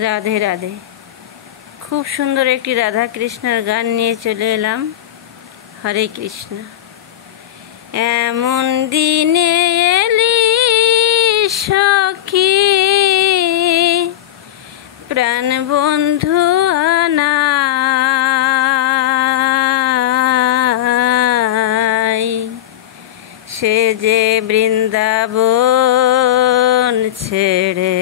রাধে রাধে। খুব সুন্দর একটি রাধা কৃষ্ণের গান নিয়ে চলে এলাম। হরে কৃষ্ণ। এমন দিনে এলি সখী, প্রাণ বন্ধু আনাই, সে যে বৃন্দাবন ছেড়ে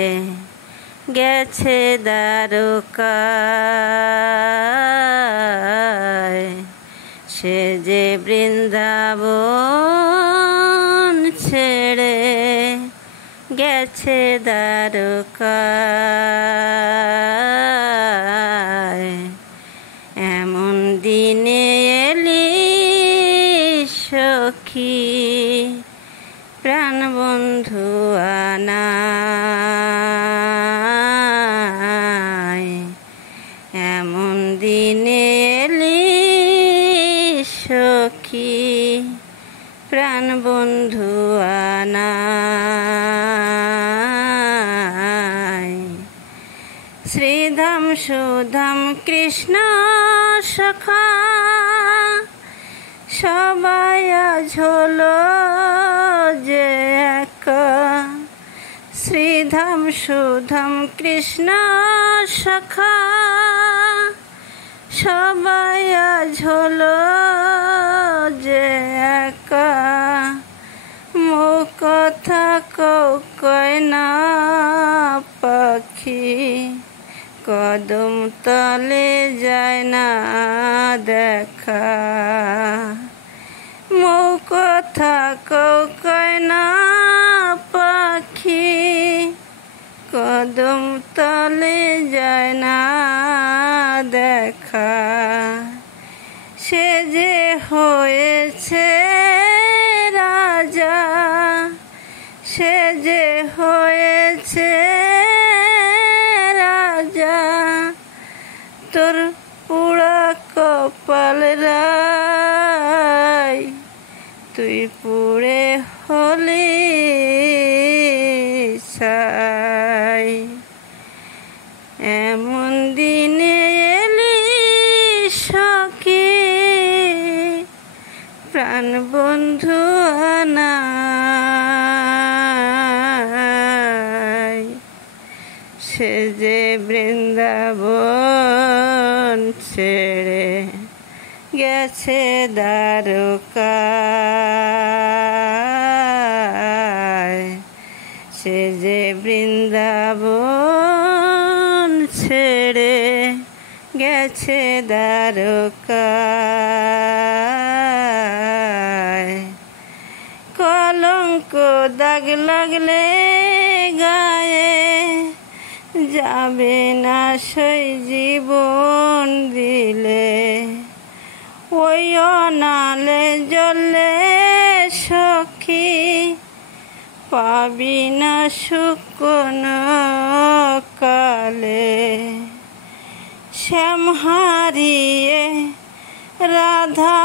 গেছে দ্বারকায়, সে যে বৃন্দাবন ছেড়ে গেছে দ্বারকায়। এমন দিনে এলি সখী, প্রাণ বন্ধু আনাই, এমন দিনে এলি সখী, প্রাণ বন্ধু আনাই। শ্রীধাম সুধাম কৃষ্ণ সখা সবাই আজ হলো যে এক, শ্রীধাম সুধাম কৃষ্ণ সখা সবাই আজ হলো যে এক। মুখ কথা কয় না পাখি, কদম তলে যায় না দেখা। মুখ কথা কয় না পাখি, কদম তলে যায় না দেখা। সে যে হয়েছে রাজা, সে যে হয়েছে রাজা, তোর পুরা কপাল রায়, তুই পুড়ে হলি ছাই। এমন দিনে এলি সখী, প্রাণ বন্ধু আনাই, সে যে বৃন্দাবন ছেড়ে গেছে দ্বারকায়, সে যে বৃন্দাবন ছেড়ে গেছে দ্বারকায়। কলঙ্ক দাগ লাগলে গায়ে যাবে না সই জীবন দিলে, ওই অনালে জ্বললে সখী পাবি না সুখ কোনো কালে। শ্যাম হারিয়ে রাধা